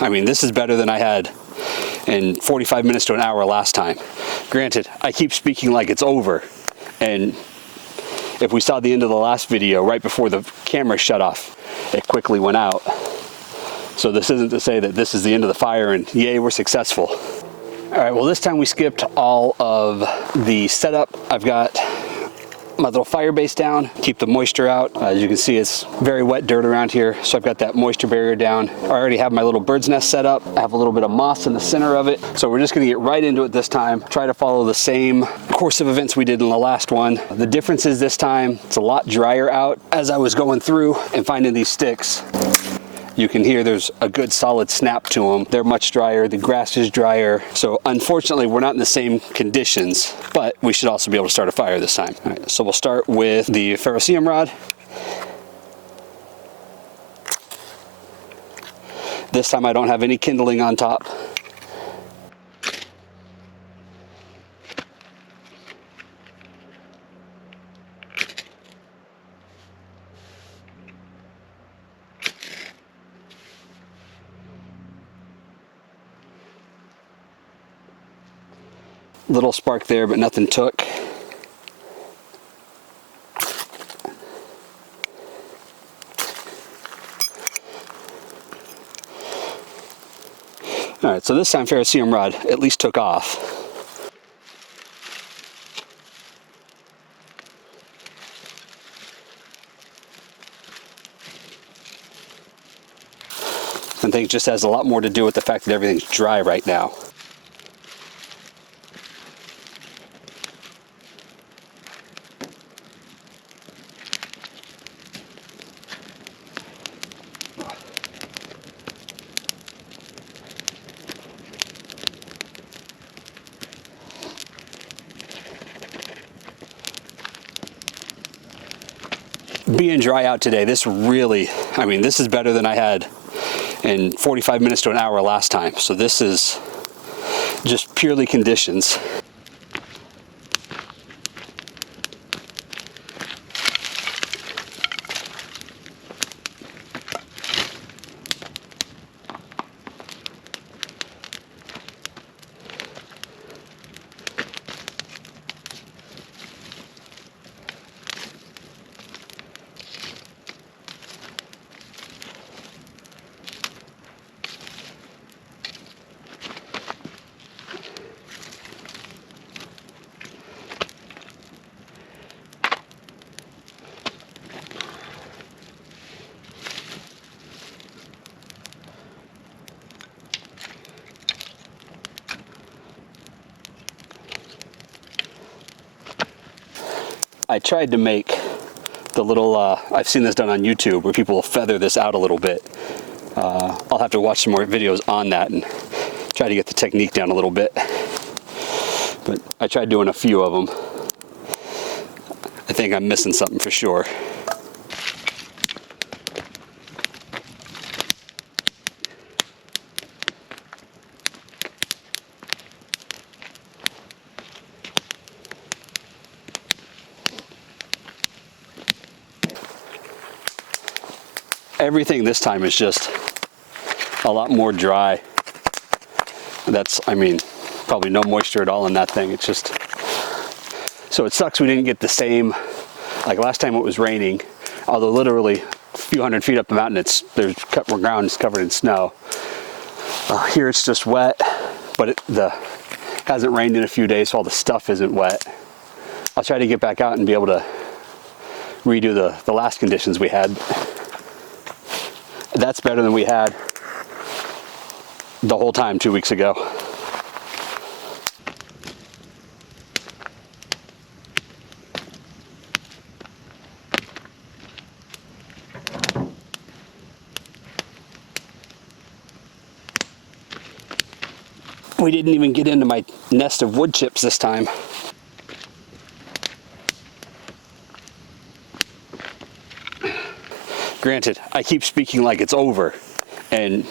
I mean, this is better than I had in 45 minutes to an hour last time. Granted, I keep speaking like it's over, and if we saw the end of the last video, right before the camera shut off, it quickly went out. So this isn't to say that this is the end of the fire and yay, we're successful. All right, well, this time we skipped all of the setup. I've got my little fire base down, keep the moisture out. As you can see, it's very wet dirt around here, so I've got that moisture barrier down. I already have my little bird's nest set up. I have a little bit of moss in the center of it, so we're just gonna get right into it this time. Try to follow the same course of events we did in the last one. The difference is this time, it's a lot drier out. As I was going through and finding these sticks, you can hear there's a good solid snap to them. They're much drier, the grass is drier. So unfortunately, we're not in the same conditions, but we should also be able to start a fire this time. All right, so we'll start with the Ferrocerium rod. This time I don't have any kindling on top. Little spark there, but nothing took. All right, so this time Ferrocerium rod at least took off. I think it just has a lot more to do with the fact that everything's dry right now. Being dry out today, this really, I mean, this is better than I had in 45 minutes to an hour last time. So this is just purely conditions. I tried to make the little, I've seen this done on YouTube where people will feather this out a little bit. I'll have to watch some more videos on that and try to get the technique down a little bit. But I tried doing a few of them. I think I'm missing something for sure. Everything this time is just a lot more dry. That's, I mean, probably no moisture at all in that thing. It's just, so it sucks we didn't get the same, like last time it was raining, although literally a few hundred feet up the mountain, there's ground is covered in snow. Here it's just wet, but it hasn't rained in a few days, so all the stuff isn't wet. I'll try to get back out and be able to redo the last conditions we had. That's better than we had the whole time 2 weeks ago. We didn't even get into my nest of wood chips this time. Granted, I keep speaking like it's over, and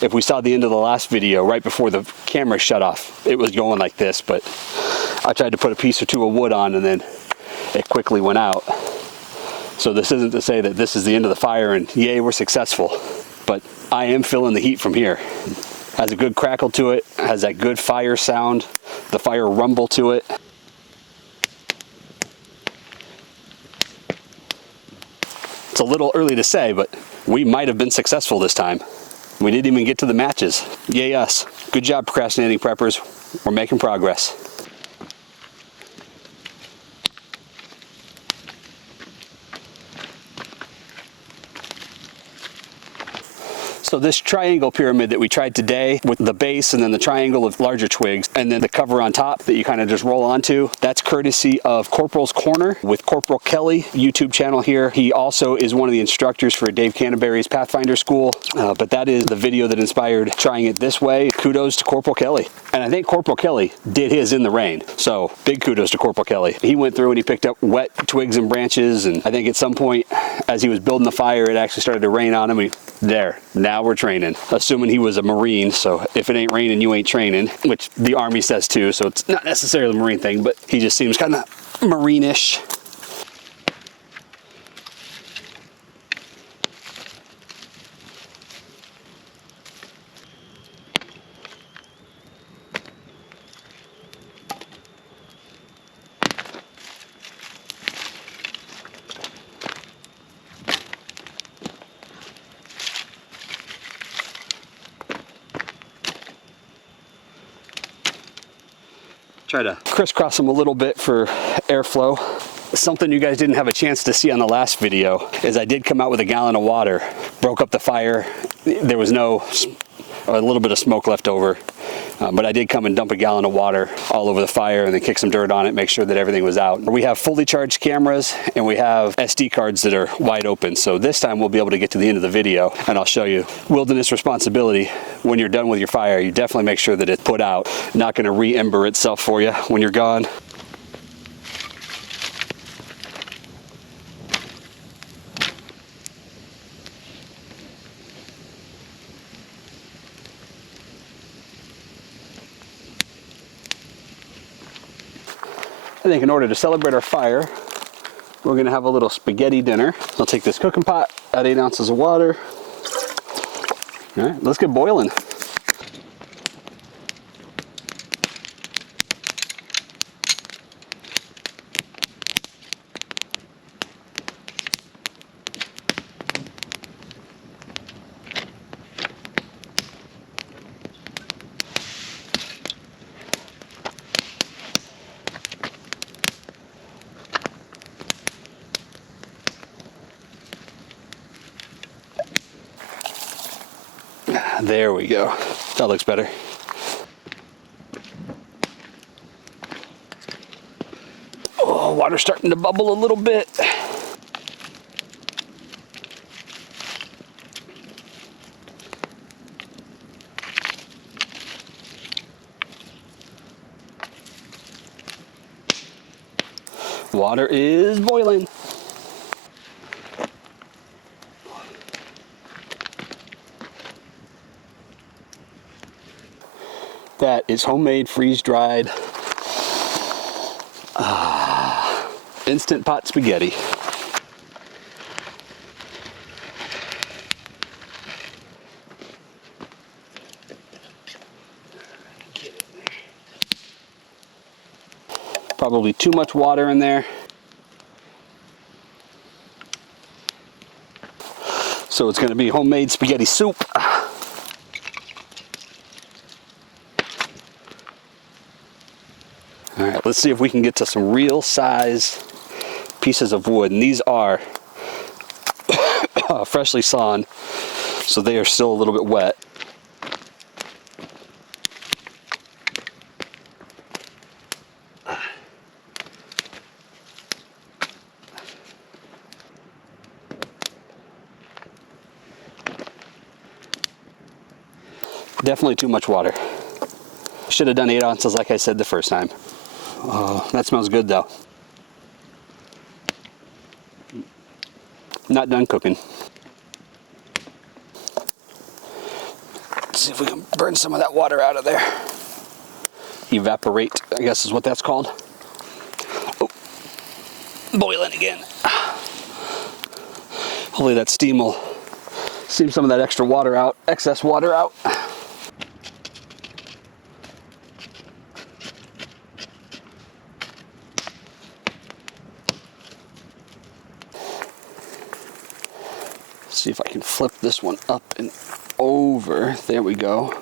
if we saw the end of the last video, right before the camera shut off, it was going like this, but I tried to put a piece or two of wood on and then it quickly went out. So this isn't to say that this is the end of the fire and yay, we're successful. but I am feeling the heat from here. Has a good crackle to it, has that good fire sound, the fire rumble to it. It's a little early to say, but we might have been successful this time. We didn't even get to the matches. Yay us. Good job, procrastinating preppers. We're making progress. So this triangle pyramid that we tried today with the base and then the triangle of larger twigs and then the cover on top that you kind of just roll onto, that's courtesy of Corporal's Corner with Corporal Kelly, YouTube channel here. He also is one of the instructors for Dave Canterbury's Pathfinder School, but that is the video that inspired trying it this way. Kudos to Corporal Kelly. And I think Corporal Kelly did his in the rain. So big kudos to Corporal Kelly. He went through and he picked up wet twigs and branches, and I think at some point as he was building the fire, it actually started to rain on him. Now we're training. Assuming he was a Marine, so if it ain't raining, you ain't training, which the Army says too, so it's not necessarily a Marine thing, but he just seems kind of Marine-ish. Try to crisscross them a little bit for airflow. Something you guys didn't have a chance to see on the last video is I did come out with a gallon of water, broke up the fire. There was a little bit of smoke left over, but I did come and dump a gallon of water all over the fire and then kick some dirt on it, make sure that everything was out. We have fully charged cameras and we have SD cards that are wide open. So this time we'll be able to get to the end of the video and I'll show you wilderness responsibility. When you're done with your fire, you definitely make sure that it's put out, not going to re-ember itself for you when you're gone. I think in order to celebrate our fire, we're going to have a little spaghetti dinner. I'll take this cooking pot, add 8 ounces of water. All right, let's get boiling. There we go. That looks better. Oh, water's starting to bubble a little bit. Water is boiling. That is homemade, freeze-dried, instant pot spaghetti. Probably too much water in there. So it's going to be homemade spaghetti soup. All right, let's see if we can get to some real size pieces of wood. And these are freshly sawn, so they are still a little bit wet. Definitely too much water. Should have done 8 ounces like I said the first time. Oh, that smells good though. Not done cooking. Let's see if we can burn some of that water out of there. Evaporate, I guess is what that's called. Oh, boiling again. Hopefully that steam will Seep some of that extra water out, excess water out. See if I can flip this one up and over. There we go.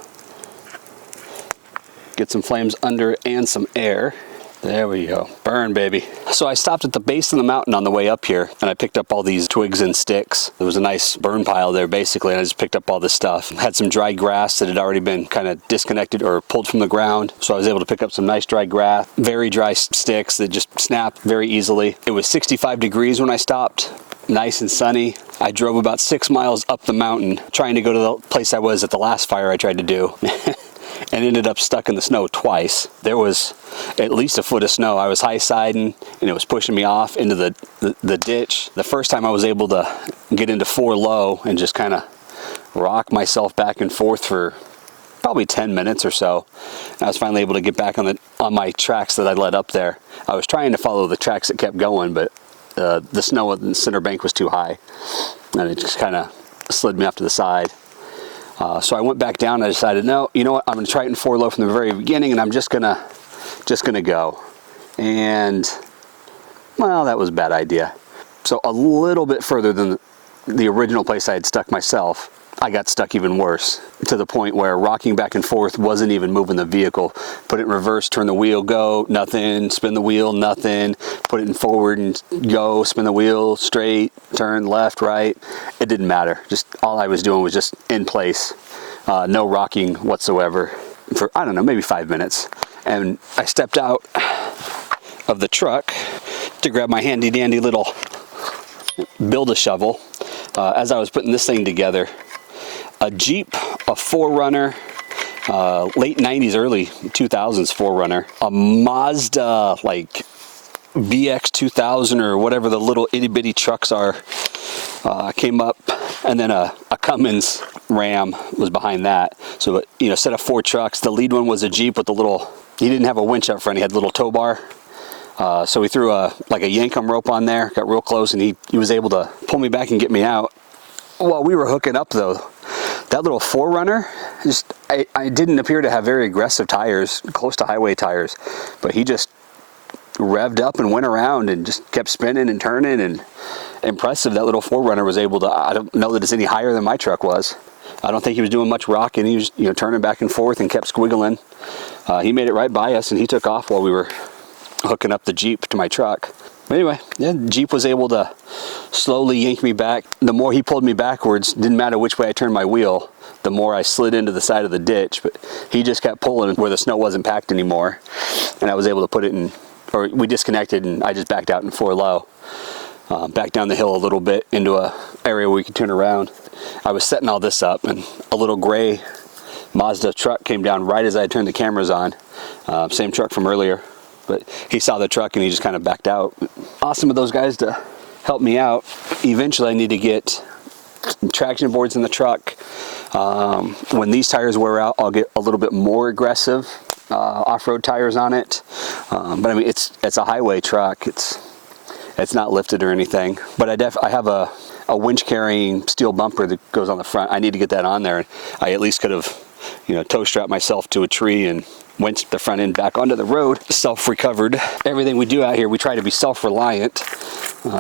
Get some flames under and some air. There we go. Burn, baby. So I stopped at the base of the mountain on the way up here, and I picked up all these twigs and sticks. There was a nice burn pile there, basically, and I just picked up all this stuff. Had some dry grass that had already been kind of disconnected or pulled from the ground, so I was able to pick up some nice dry grass. Very dry sticks that just snap very easily. It was 65 degrees when I stopped. Nice and sunny. I drove about 6 miles up the mountain trying to go to the place I was at the last fire I tried to do. And ended up stuck in the snow twice. There was at least a foot of snow. I was high siding and it was pushing me off into the ditch. The first time I was able to get into 4 low and just kind of rock myself back and forth for probably 10 minutes or so. And I was finally able to get back on my tracks that I led up there. I was trying to follow the tracks that kept going, but the snow on the center bank was too high. And it just kind of slid me off to the side. So I went back down and I decided, no, you know what, I'm going to try it in 4 low from the very beginning, and I'm just gonna go. And, well, that was a bad idea. So a little bit further than the original place I had stuck myself, I got stuck even worse, to the point where rocking back and forth wasn't even moving the vehicle. Put it in reverse, turn the wheel, go, nothing, spin the wheel, nothing, put it in forward and go, spin the wheel, straight, turn left, right. It didn't matter. Just all I was doing was just in place, no rocking whatsoever for, I don't know, maybe 5 minutes. And I stepped out of the truck to grab my handy dandy little Build-A-Shovel. As I was putting this thing together, a Jeep, a 4Runner, late 90s, early 2000s 4Runner, a Mazda like VX 2000 or whatever the little itty bitty trucks are, came up, and then a Cummins Ram was behind that. So, you know, set of 4 trucks. The lead one was a Jeep with a little, he didn't have a winch up front, he had a little tow bar. So we threw like a yankum rope on there, got real close, and he was able to pull me back and get me out. While we were hooking up though, that little 4Runner, I didn't appear to have very aggressive tires, close to highway tires, but he just revved up and went around and just kept spinning and turning, and impressive that little 4Runner was able to, I don't know that it's any higher than my truck was. I don't think he was doing much rocking. He was, you know, turning back and forth and kept squiggling. He made it right by us and he took off while we were hooking up the Jeep to my truck. But anyway, yeah, the Jeep was able to slowly yank me back. The more he pulled me backwards, didn't matter which way I turned my wheel, the more I slid into the side of the ditch. But he just kept pulling where the snow wasn't packed anymore. And I was able to put it in, or we disconnected and I just backed out in 4 low. Back down the hill a little bit into a area where we could turn around. I was setting all this up and a little gray Mazda truck came down right as I turned the cameras on. Same truck from earlier. But he saw the truck and he just kind of backed out. Awesome of those guys to help me out. Eventually I need to get traction boards in the truck. When these tires wear out, I'll get a little bit more aggressive off-road tires on it. But I mean, it's a highway truck. It's not lifted or anything. But I have a winch carrying steel bumper that goes on the front. I need to get that on there. I at least could have, you know, tow strapped myself to a tree and went the front end back onto the road, self-recovered. Everything we do out here, we try to be self-reliant.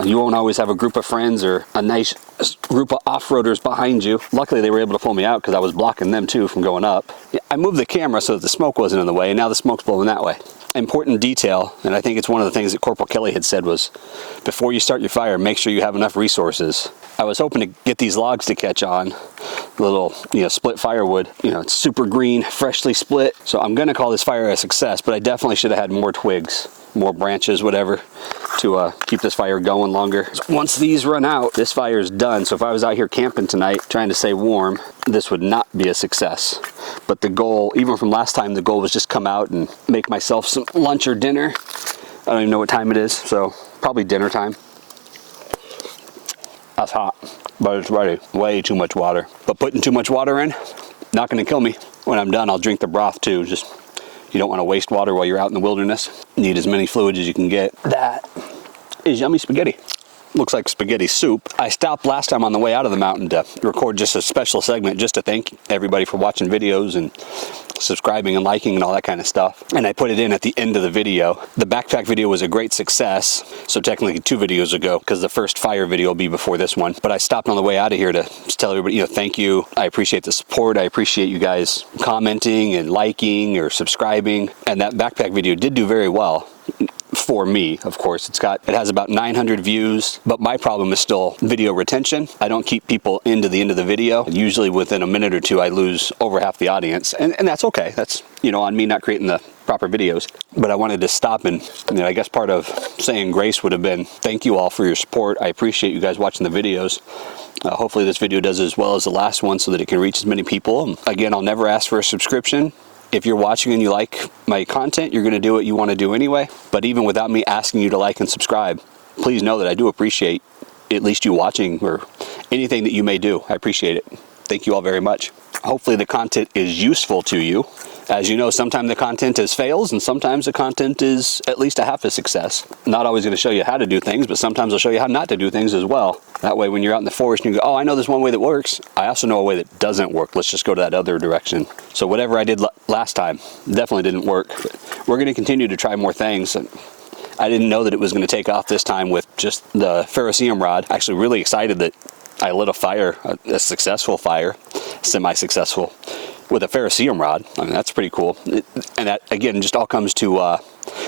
You won't always have a group of friends or a nice group of off-roaders behind you. Luckily, they were able to pull me out because I was blocking them too from going up. I moved the camera so that the smoke wasn't in the way, and now the smoke's blowing that way. Important detail, and I think it's one of the things that Corporal Kelly had said, was before you start your fire, make sure you have enough resources. I was hoping to get these logs to catch on, little, you know, split firewood. You know, it's super green, freshly split. So I'm gonna call this fire a success, but I definitely should have had more twigs, more branches, whatever, to keep this fire going longer. Once these run out, this fire is done. So if I was out here camping tonight, trying to stay warm, this would not be a success. But the goal, even from last time, the goal was just come out and make myself some lunch or dinner. I don't even know what time it is, so probably dinner time. That's hot, but it's ready. Way too much water. But putting too much water in, not gonna kill me. When I'm done, I'll drink the broth too. Just, you don't wanna waste water while you're out in the wilderness. Need as many fluids as you can get. That is yummy spaghetti. looks like spaghetti soup. I stopped last time on the way out of the mountain to record just a special segment just to thank everybody for watching videos and subscribing and liking and all that kind of stuff. And I put it in at the end of the video. The backpack video was a great success, so technically 2 videos ago, because the first fire video will be before this one. But I stopped on the way out of here to just tell everybody, you know, thank you. I appreciate the support. I appreciate you guys commenting and liking or subscribing. And that backpack video did do very well. For me, of course. It has about 900 views, but my problem is still video retention. I don't keep people into the end of the video. Usually within a minute or 2, I lose over half the audience, and that's okay. That's, you know, on me not creating the proper videos. But I wanted to stop, and you know, I guess part of saying grace would have been thank you all for your support. I appreciate you guys watching the videos. Hopefully this video does as well as the last one so that it can reach as many people. Again, I'll never ask for a subscription. If you're watching and you like my content, you're going to do what you want to do anyway. But even without me asking you to like and subscribe, please know that I do appreciate at least you watching or anything that you may do. I appreciate it. Thank you all very much. Hopefully the content is useful to you. As you know, sometimes the content is fails and sometimes the content is at least a half a success. Not always going to show you how to do things, but sometimes I'll show you how not to do things as well. That way when you're out in the forest and you go, oh, I know there's one way that works. I also know a way that doesn't work. Let's just go to that other direction. So whatever I did last time definitely didn't work. But we're going to continue to try more things. I didn't know that it was going to take off this time with just the Ferrocerium rod. Actually really excited that I lit a fire, a successful fire, semi-successful, with a Ferrocerium rod. I mean, that's pretty cool. And that, again, just all comes to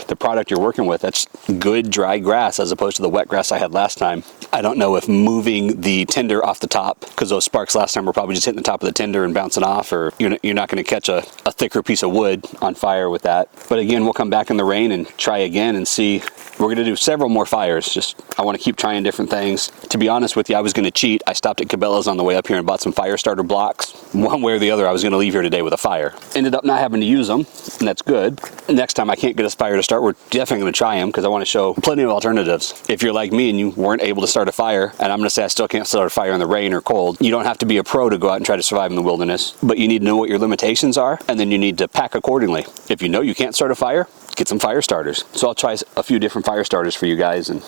the product you're working with. That's good dry grass as opposed to the wet grass I had last time. I don't know if moving the tinder off the top, because those sparks last time were probably just hitting the top of the tinder and bouncing off, or you're not going to catch a thicker piece of wood on fire with that. But again, we'll come back in the rain and try again and see. We're going to do several more fires. Just, I want to keep trying different things. To be honest with you, I was going to cheat. I stopped at Cabela's on the way up here and bought some fire starter blocks. One way or the other, I was going to leave here today with a fire. Ended up not having to use them, and that's good. Next time I can't get a fire to start, we're definitely going to try them because I want to show plenty of alternatives. If you're like me and you weren't able to start a fire, and I'm going to say I still can't start a fire in the rain or cold, you don't have to be a pro to go out and try to survive in the wilderness, but you need to know what your limitations are, and then you need to pack accordingly. If you know you can't start a fire, get some fire starters. So I'll try a few different fire starters for you guys and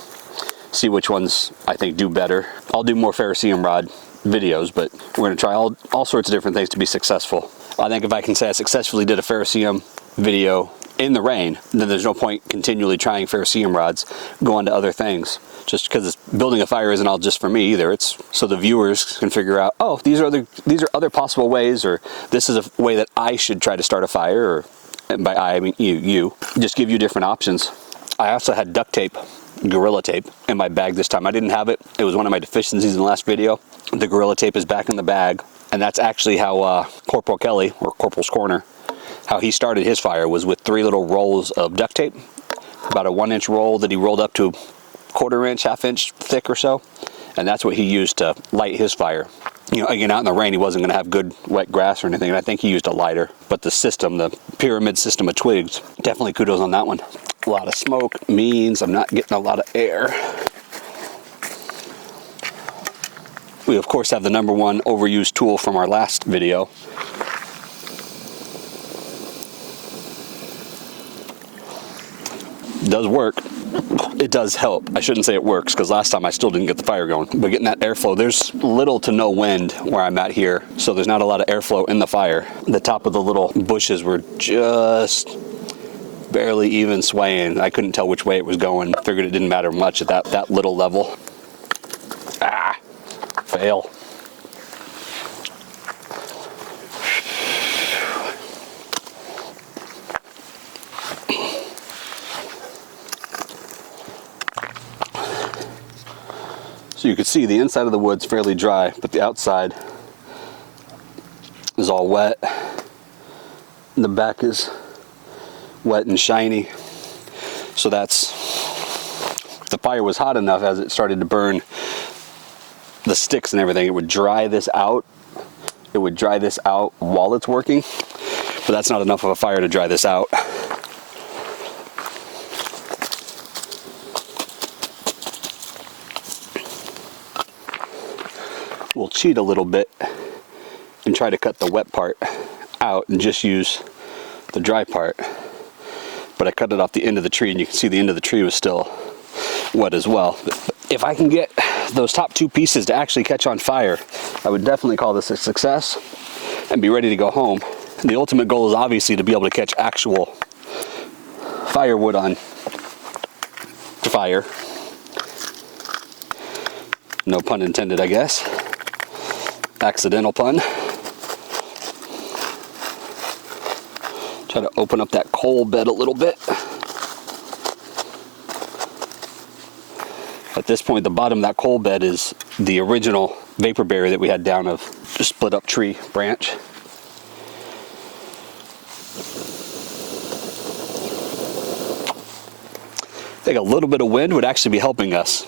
see which ones I think do better. I'll do more Ferrocerium rod videos, but we're going to try all sorts of different things to be successful. I think if I can say I successfully did a Ferrocerium video in the rain, then there's no point continually trying Ferrocerium rods, going to other things. Just because building a fire isn't all just for me either. It's so the viewers can figure out, oh, these are other possible ways, or this is a way that I should try to start a fire, or and by I mean you. Just give you different options. I also had duct tape, Gorilla Tape, in my bag this time. I didn't have it. It was one of my deficiencies in the last video. The Gorilla Tape is back in the bag, and that's actually how Corporal Kelly, or Corporal's Corner, how he started his fire was with 3 little rolls of duct tape, about a 1-inch roll that he rolled up to 1/4 inch, 1/2 inch thick or so, and that's what he used to light his fire. You know, again, out in the rain, he wasn't going to have good wet grass or anything, and I think he used a lighter. But the system, the pyramid system of twigs, definitely kudos on that one. A lot of smoke means I'm not getting a lot of air. We, of course, have the #1 overused tool from our last video. It does work. It does help. I shouldn't say it works, because last time I still didn't get the fire going. But getting that airflow, there's little to no wind where I'm at here, so there's not a lot of airflow in the fire. The top of the little bushes were just barely even swaying. I couldn't tell which way it was going. Figured it didn't matter much at that little level. Ah, fail. So you can see the inside of the wood's fairly dry, but the outside is all wet. And the back is wet and shiny. So that's, the fire was hot enough as it started to burn the sticks and everything, it would dry this out. It would dry this out while it's working, but that's not enough of a fire to dry this out. We'll cheat a little bit and try to cut the wet part out and just use the dry part. But I cut it off the end of the tree, and you can see the end of the tree was still wet as well. if I can get those top two pieces to actually catch on fire, I would definitely call this a success and be ready to go home. And the ultimate goal is obviously to be able to catch actual firewood on fire. No pun intended, I guess. Accidental pun. Try to open up that coal bed a little bit. At this point, the bottom of that coal bed is the original vapor barrier that we had down of just split up tree branch. I think a little bit of wind would actually be helping us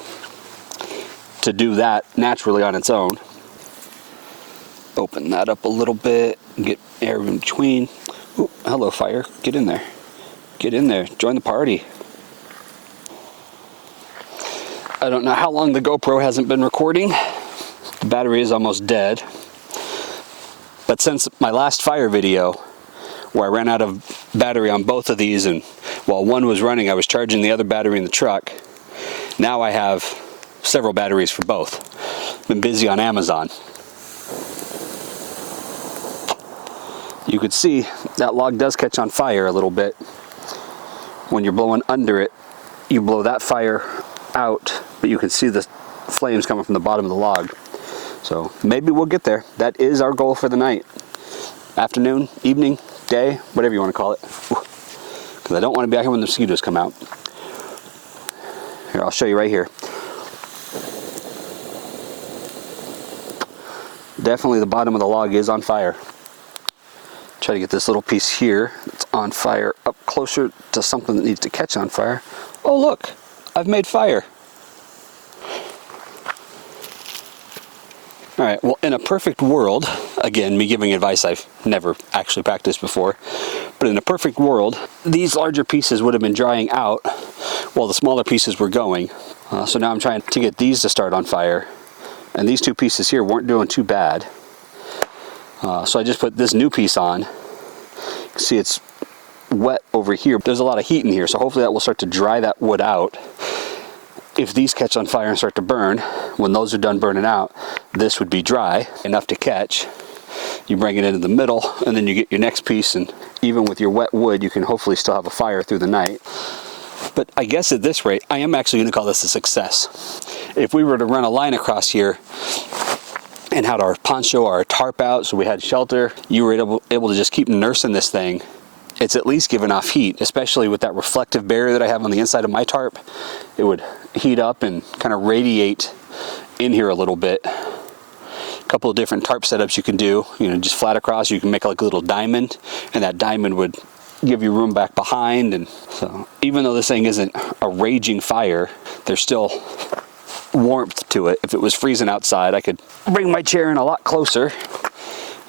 to do that naturally on its own. Open that up a little bit, get air in between. Ooh, hello fire, get in there. Get in there, join the party. I don't know how long the GoPro hasn't been recording. The battery is almost dead. But since my last fire video, where I ran out of battery on both of these, and while one was running, I was charging the other battery in the truck. Now I have several batteries for both. Been busy on Amazon. You could see that log does catch on fire a little bit. When you're blowing under it, you blow that fire out, but you can see the flames coming from the bottom of the log. So maybe we'll get there. That is our goal for the night. Afternoon, evening, day, whatever you want to call it. Because I don't want to be out here when the mosquitoes come out. Here, I'll show you right here. Definitely the bottom of the log is on fire. Try to get this little piece here that's on fire up closer to something that needs to catch on fire. Oh look, I've made fire. All right, well, in a perfect world, again, me giving advice I've never actually practiced before, but in a perfect world, these larger pieces would have been drying out while the smaller pieces were going. So now I'm trying to get these to start on fire, and these two pieces here weren't doing too bad. So I just put this new piece on. You can see it's wet over here. There's a lot of heat in here, so hopefully that will start to dry that wood out. If these catch on fire and start to burn, when those are done burning out, this would be dry enough to catch. You bring it into the middle, and then you get your next piece, and even with your wet wood, you can hopefully still have a fire through the night. But I guess at this rate, I am actually going to call this a success. If we were to run a line across here and had our poncho, our tarp out, so we had shelter, you were able to just keep nursing this thing, it's at least given off heat, especially with that reflective barrier that I have on the inside of my tarp. It would heat up and kind of radiate in here a little bit. A couple of different tarp setups you can do, just flat across. You can make like a little diamond, and that diamond would give you room back behind. And so even though this thing isn't a raging fire, there's still warmth to it. If it was freezing outside, I could bring my chair in a lot closer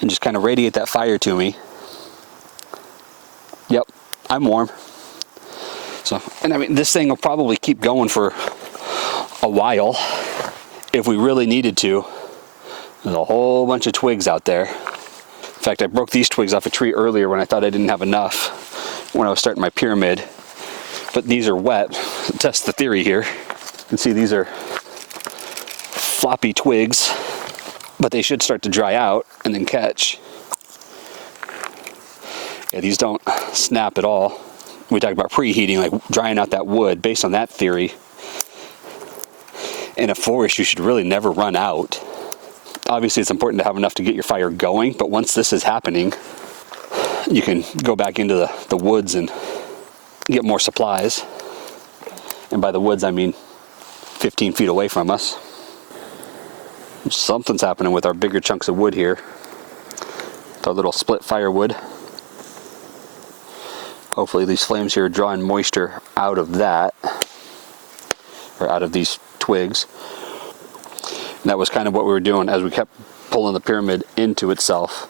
and just kind of radiate that fire to me. Yep, I'm warm. So, and I mean, this thing will probably keep going for a while if we really needed to. There's a whole bunch of twigs out there. In fact, I broke these twigs off a tree earlier when I thought I didn't have enough when I was starting my pyramid. But these are wet. Test the theory here. You can see these are floppy twigs, but they should start to dry out and then catch. Yeah, these don't snap at all. We talked about preheating, like drying out that wood. Based on that theory, in a forest, you should really never run out. Obviously, it's important to have enough to get your fire going, but once this is happening, you can go back into the woods and get more supplies. And by the woods, I mean 15 feet away from us. Something's happening with our bigger chunks of wood here. It's our little split firewood. Hopefully these flames here are drawing moisture out of that, or out of these twigs. And that was kind of what we were doing as we kept pulling the pyramid into itself.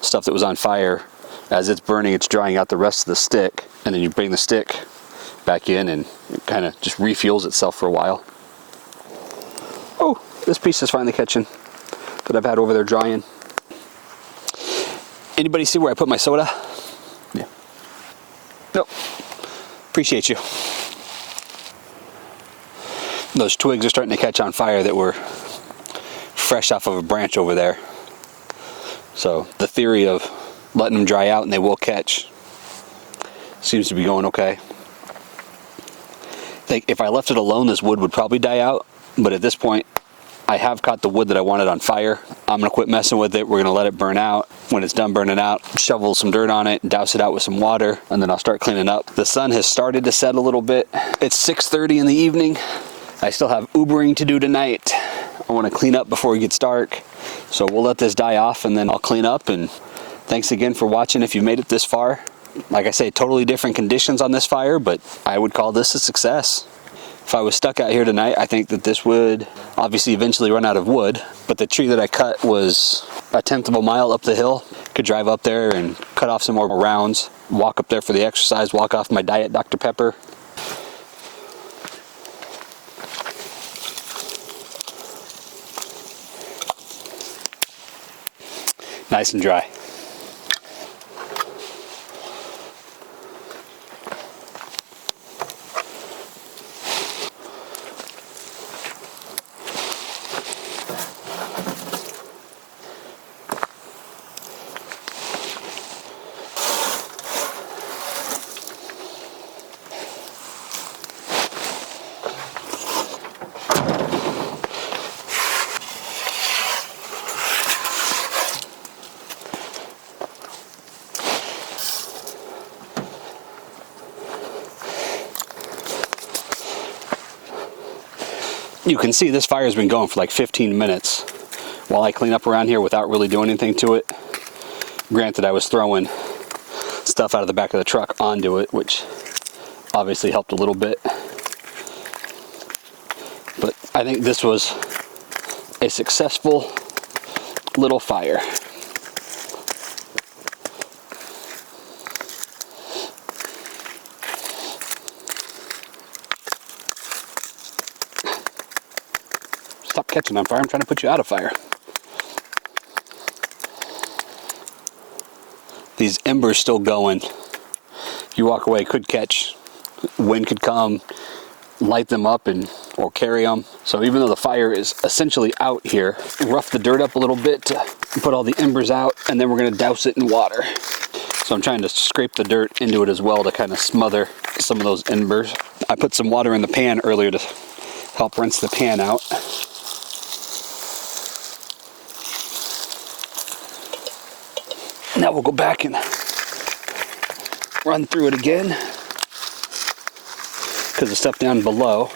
Stuff that was on fire, as it's burning, it's drying out the rest of the stick, and then you bring the stick back in and it kind of just refuels itself for a while. Oh, this piece is finally catching that I've had over there drying. Anybody see where I put my soda? Yeah. Nope. Appreciate you. Those twigs are starting to catch on fire that were fresh off of a branch over there. So the theory of letting them dry out and they will catch seems to be going okay. I think if I left it alone, this wood would probably die out, but at this point I have caught the wood that I wanted on fire. I'm gonna quit messing with it. We're gonna let it burn out. When it's done burning out, shovel some dirt on it, douse it out with some water, and then I'll start cleaning up. The sun has started to set a little bit. It's 6:30 in the evening. I still have Ubering to do tonight. I wanna clean up before it gets dark. So we'll let this die off and then I'll clean up. And thanks again for watching if you made it this far. Like I say, totally different conditions on this fire, but I would call this a success. If I was stuck out here tonight, I think that this would obviously eventually run out of wood, but the tree that I cut was 1/10 of a mile up the hill. Could drive up there and cut off some more rounds, walk up there for the exercise, walk off my Diet Dr. Pepper. Nice and dry. You can see this fire's been going for like 15 minutes while I clean up around here without really doing anything to it. Granted, I was throwing stuff out of the back of the truck onto it, which obviously helped a little bit. But I think this was a successful little fire. Stop catching on fire. I'm trying to put you out of fire. These embers still going. You walk away, could catch. Wind could come, light them up or carry them. So even though the fire is essentially out here, rough the dirt up a little bit to put all the embers out, and then we're going to douse it in water. So I'm trying to scrape the dirt into it as well to kind of smother some of those embers. I put some water in the pan earlier to help rinse the pan out. Now we'll go back and run through it again, because the stuff down below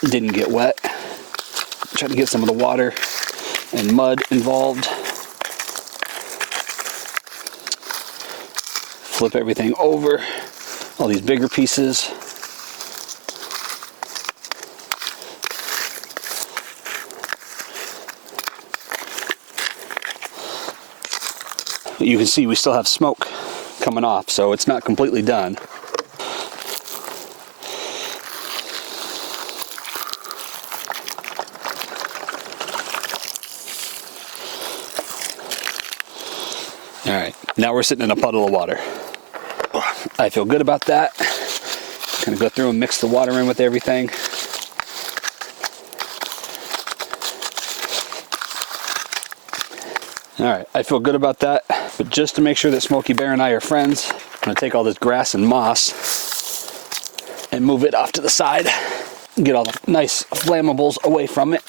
didn't get wet. Try to get some of the water and mud involved. Flip everything over, all these bigger pieces. You can see we still have smoke coming off, so it's not completely done. All right, now we're sitting in a puddle of water. I feel good about that. Gonna go through and mix the water in with everything. All right, I feel good about that, but just to make sure that Smokey Bear and I are friends, I'm gonna take all this grass and moss and move it off to the side, get all the nice flammables away from it.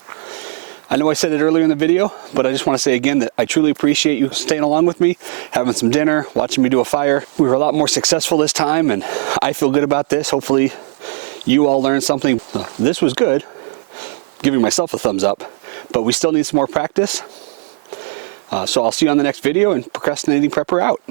I know I said it earlier in the video, but I just want to say again that I truly appreciate you staying along with me, having some dinner, watching me do a fire. We were a lot more successful this time, and I feel good about this. Hopefully you all learned something. This was good, giving myself a thumbs up, but we still need some more practice. So I'll see you on the next video, and Procrastinating Prepper out.